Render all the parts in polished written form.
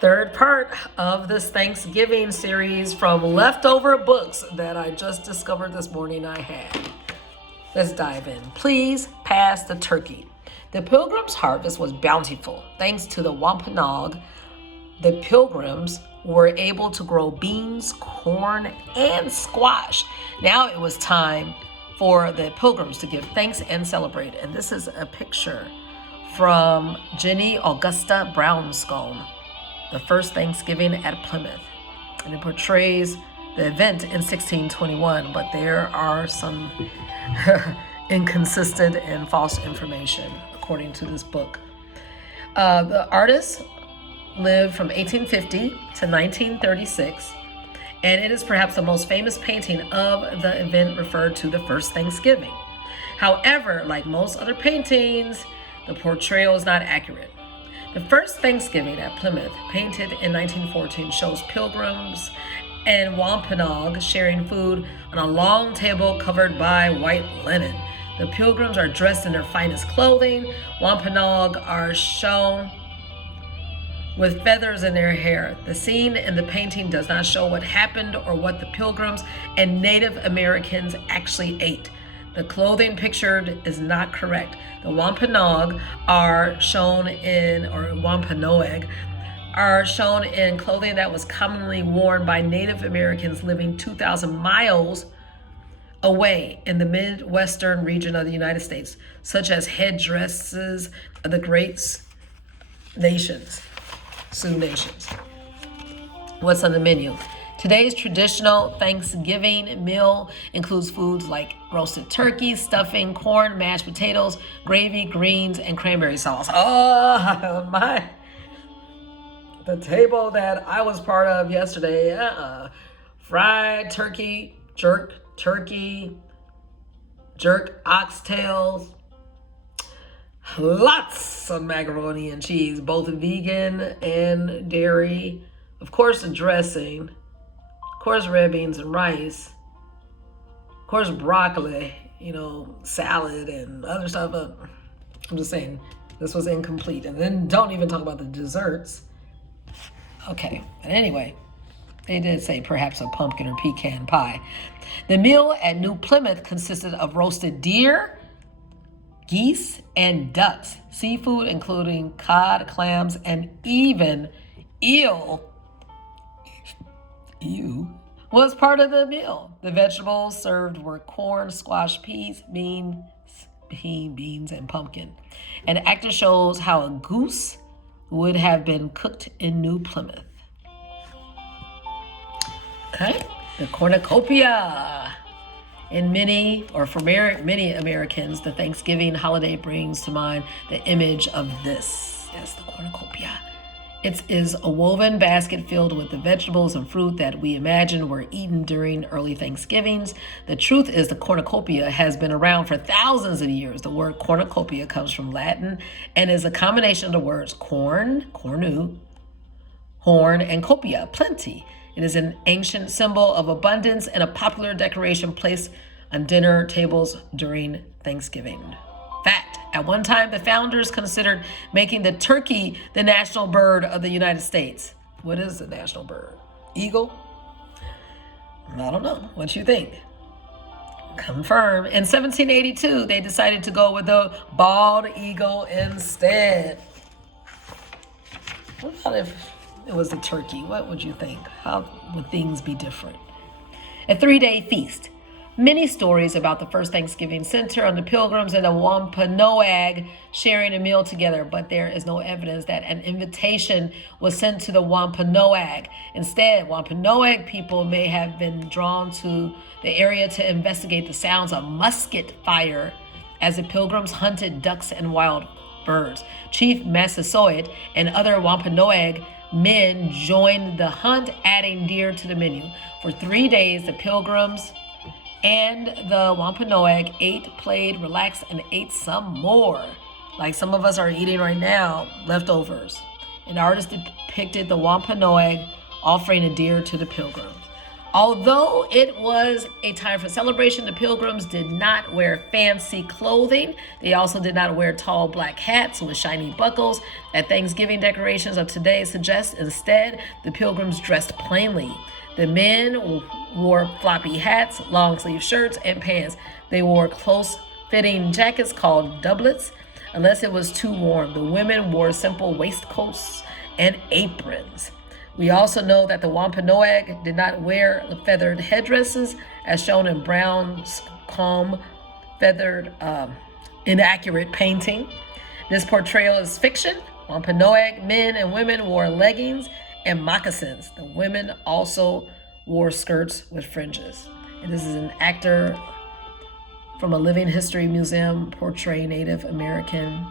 Third part of this Thanksgiving series from leftover books that I just discovered this morning I had. Let's dive in. Please pass the turkey. The Pilgrims' harvest was bountiful. Thanks to the Wampanoag, the Pilgrims were able to grow beans, corn, and squash. Now it was time for the Pilgrims to give thanks and celebrate. And this is a picture from Jenny Augusta Brownscone, The First Thanksgiving at Plymouth. And it portrays the event in 1621, but there are some inconsistent and false information according to this book. The artist lived from 1850 to 1936, and it is perhaps the most famous painting of the event referred to the First Thanksgiving. However, like most other paintings, the portrayal is not accurate. The First Thanksgiving at Plymouth, painted in 1914, shows pilgrims and Wampanoag sharing food on a long table covered by white linen. The pilgrims are dressed in their finest clothing. Wampanoag are shown with feathers in their hair. The scene in the painting does not show what happened or what the pilgrims and Native Americans actually ate. The clothing pictured is not correct. The Wampanoag are shown in, or Wampanoag, are shown in clothing that was commonly worn by Native Americans living 2,000 miles away in the Midwestern region of the United States, such as headdresses of the Great Nations, Sioux Nations. What's on the menu? Today's traditional Thanksgiving meal includes foods like roasted turkey, stuffing, corn, mashed potatoes, gravy, greens, and cranberry sauce. Oh, the table that I was part of yesterday, fried turkey, jerk oxtails, lots of macaroni and cheese, both vegan and dairy. Of course, the dressing. Of course, red beans and rice. Of course, broccoli, salad and other stuff. I'm just saying, this was incomplete. And then don't even talk about the desserts. Okay, but anyway, they did say perhaps a pumpkin or pecan pie. The meal at New Plymouth consisted of roasted deer, geese, and ducks, seafood including cod, clams, and even eel was part of the meal. The vegetables served were corn, squash, peas, beans, and pumpkin. An actor shows how a goose would have been cooked in New Plymouth. Okay, the cornucopia. For many Americans, the Thanksgiving holiday brings to mind the image of this. Yes, the cornucopia. It is a woven basket filled with the vegetables and fruit that we imagine were eaten during early Thanksgivings. The truth is the cornucopia has been around for thousands of years. The word cornucopia comes from Latin and is a combination of the words corn, cornu, horn, and copia, plenty. It is an ancient symbol of abundance and a popular decoration placed on dinner tables during Thanksgiving. Fact, at one time, the founders considered making the turkey the national bird of the United States. What is the national bird? Eagle? I don't know. What you think? Confirm. In 1782, they decided to go with the bald eagle instead. What about if it was the turkey? What would you think? How would things be different? A 3-day feast. Many stories about the first Thanksgiving center on the Pilgrims and the Wampanoag sharing a meal together, but there is no evidence that an invitation was sent to the Wampanoag. Instead, Wampanoag people may have been drawn to the area to investigate the sounds of musket fire as the Pilgrims hunted ducks and wild birds. Chief Massasoit and other Wampanoag men joined the hunt, adding deer to the menu. For 3 days, the Pilgrims and the Wampanoag ate, played, relaxed, and ate some more. Like some of us are eating right now, leftovers. An artist depicted the Wampanoag offering a deer to the Pilgrims. Although it was a time for celebration, the Pilgrims did not wear fancy clothing. They also did not wear tall black hats with shiny buckles that Thanksgiving decorations of today suggest. Instead, the Pilgrims dressed plainly. The men wore floppy hats, long sleeve shirts, and pants. They wore close-fitting jackets called doublets, unless it was too warm. The women wore simple waistcoats and aprons. We also know that the Wampanoag did not wear feathered headdresses, as shown in Brown's calm, feathered, inaccurate painting. This portrayal is fiction. Wampanoag men and women wore leggings and moccasins. The women also wore skirts with fringes. And this is an actor from a living history museum portraying Native American,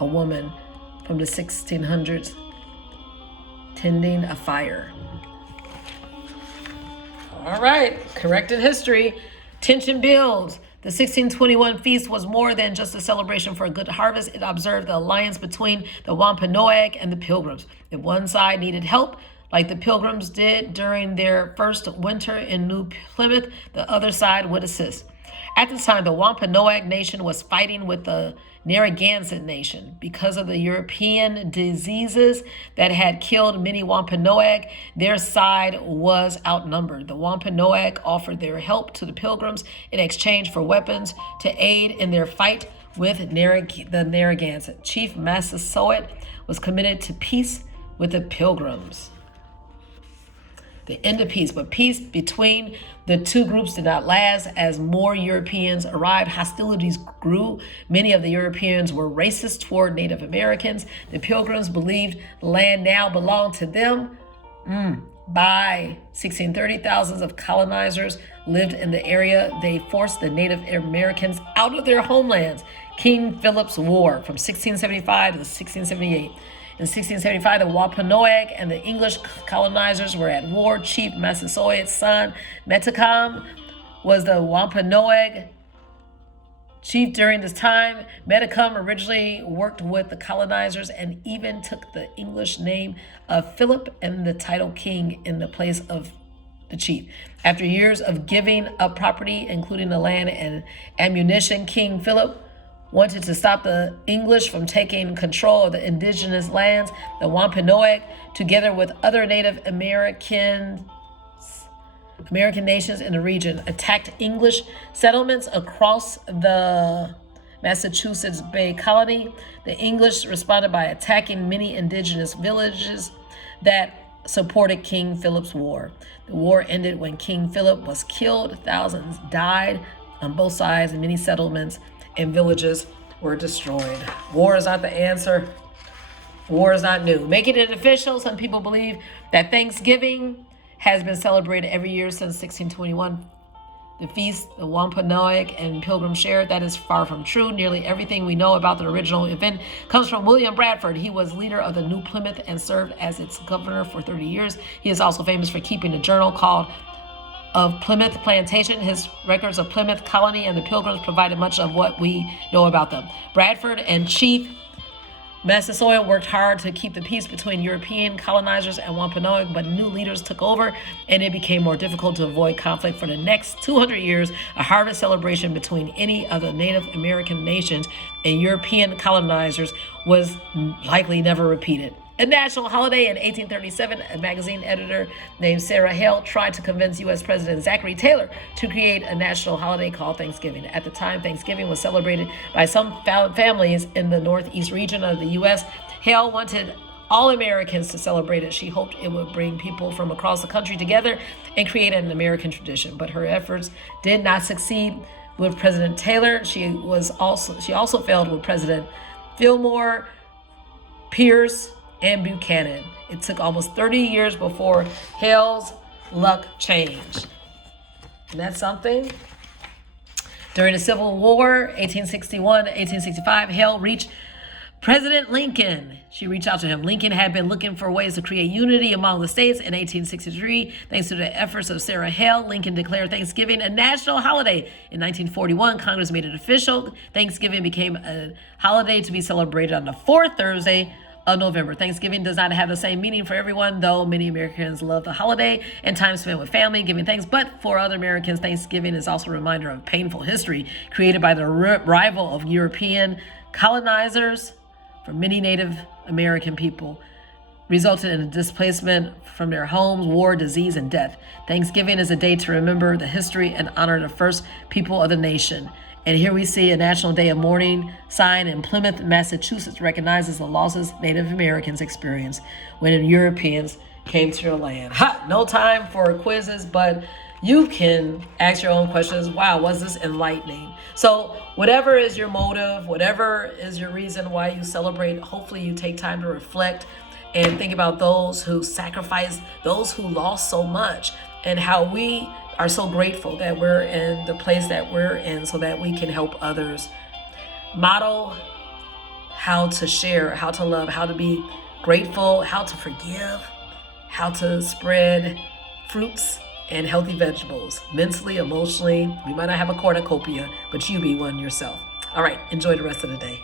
a woman from the 1600s, tending a fire. All right, corrected history. Tension builds. The 1621 feast was more than just a celebration for a good harvest. It observed the alliance between the Wampanoag and the Pilgrims. If one side needed help, like the Pilgrims did during their first winter in New Plymouth, the other side would assist. At the time, the Wampanoag nation was fighting with the Narragansett nation. Because of the European diseases that had killed many Wampanoag, their side was outnumbered. The Wampanoag offered their help to the Pilgrims in exchange for weapons to aid in their fight with the Narragansett. Chief Massasoit was committed to peace with the Pilgrims. The end of peace. But peace between the two groups did not last. As more Europeans arrived, hostilities grew. Many of the Europeans were racist toward Native Americans. The Pilgrims believed the land now belonged to them. By 1630, thousands of colonizers lived in the area. They forced the Native Americans out of their homelands. King Philip's War from 1675 to 1678. In 1675, the Wampanoag and the English colonizers were at war. Chief Massasoit's son, Metacom, was the Wampanoag chief during this time. Metacom originally worked with the colonizers and even took the English name of Philip and the title king in the place of the chief. After years of giving up property, including the land and ammunition, King Philip wanted to stop the English from taking control of the indigenous lands. The Wampanoag, together with other Native American nations in the region, attacked English settlements across the Massachusetts Bay Colony. The English responded by attacking many indigenous villages that supported King Philip's war. The war ended when King Philip was killed. Thousands died on both sides, and many settlements and villages were destroyed. War is not the answer. War is not new. Making it official, some people believe that Thanksgiving has been celebrated every year since 1621. The feast the Wampanoag and Pilgrim shared, that is far from true. Nearly everything we know about the original event comes from William Bradford. He was leader of the New Plymouth and served as its governor for 30 years. He is also famous for keeping a journal called of Plymouth Plantation. His records of Plymouth Colony and the Pilgrims provided much of what we know about them. Bradford and Chief Massasoit worked hard to keep the peace between European colonizers and Wampanoag, but new leaders took over and it became more difficult to avoid conflict. For the next 200 years, a harvest celebration between any of the Native American nations and European colonizers was likely never repeated. A national holiday in 1837, a magazine editor named Sarah Hale tried to convince U.S. President Zachary Taylor to create a national holiday called Thanksgiving. At the time, Thanksgiving was celebrated by some families in the northeast region of the U.S. Hale wanted all Americans to celebrate it. She hoped it would bring people from across the country together and create an American tradition. But her efforts did not succeed with President Taylor. She also failed with President Fillmore, Pierce, and Buchanan. It took almost 30 years before Hale's luck changed. And that's something. During the Civil War, 1861 to 1865, Hale reached President Lincoln. She reached out to him. Lincoln had been looking for ways to create unity among the states. In 1863, thanks to the efforts of Sarah Hale, Lincoln declared Thanksgiving a national holiday. In 1941, Congress made it official. Thanksgiving became a holiday to be celebrated on the fourth Thursday of November. Thanksgiving does not have the same meaning for everyone, though many Americans love the holiday and time spent with family, giving thanks. But for other Americans, Thanksgiving is also a reminder of painful history created by the arrival of European colonizers for many Native American people, resulted in a displacement from their homes, war, disease, and death. Thanksgiving is a day to remember the history and honor the first people of the nation. And here we see a National Day of Mourning sign in Plymouth, Massachusetts, recognizes the losses Native Americans experienced when Europeans came to their land. No time for quizzes, but you can ask your own questions. Wow, was this enlightening? So whatever is your motive, whatever is your reason why you celebrate, hopefully you take time to reflect and think about those who sacrificed, those who lost so much, and how we are so grateful that we're in the place that we're in so that we can help others. Model how to share, how to love, how to be grateful, how to forgive, how to spread fruits and healthy vegetables, mentally, emotionally. We might not have a cornucopia, but you be one yourself. All right, enjoy the rest of the day.